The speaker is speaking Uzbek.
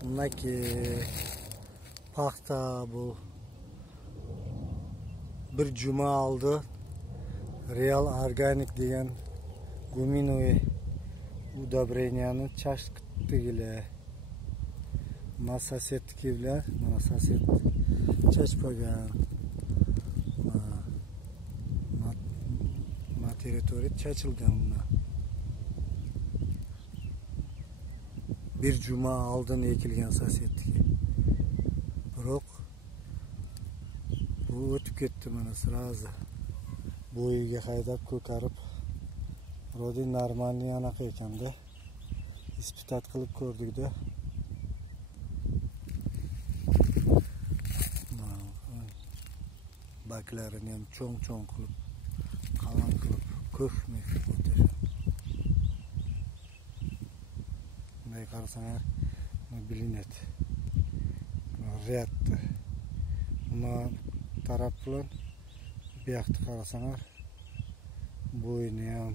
Bundaki paxta bu bir cuma aldı. Real Organic degan guminoviy udobreniyani chashqitdi gile. Mana sosetniki bilan mana soset chashpagan. Ma territoriya chachilgan bunda. Bir cuma oldin ekilgan sosetniki. Biroq bu o'tib ketdi mana sirazi. Bo'yiga haydab ko'karib, rodi normalniy anaqa ekanda. Ispitat qilib ko'rdik-da. Baklarini ham cho'ng-cho'ng qilib, qalin qilib, ko'hmay o'tadi. Bunday qarasangiz, bilinadi. Riyatda. Buna taraf bilan bu yoqda qarasangiz, bo'yini ham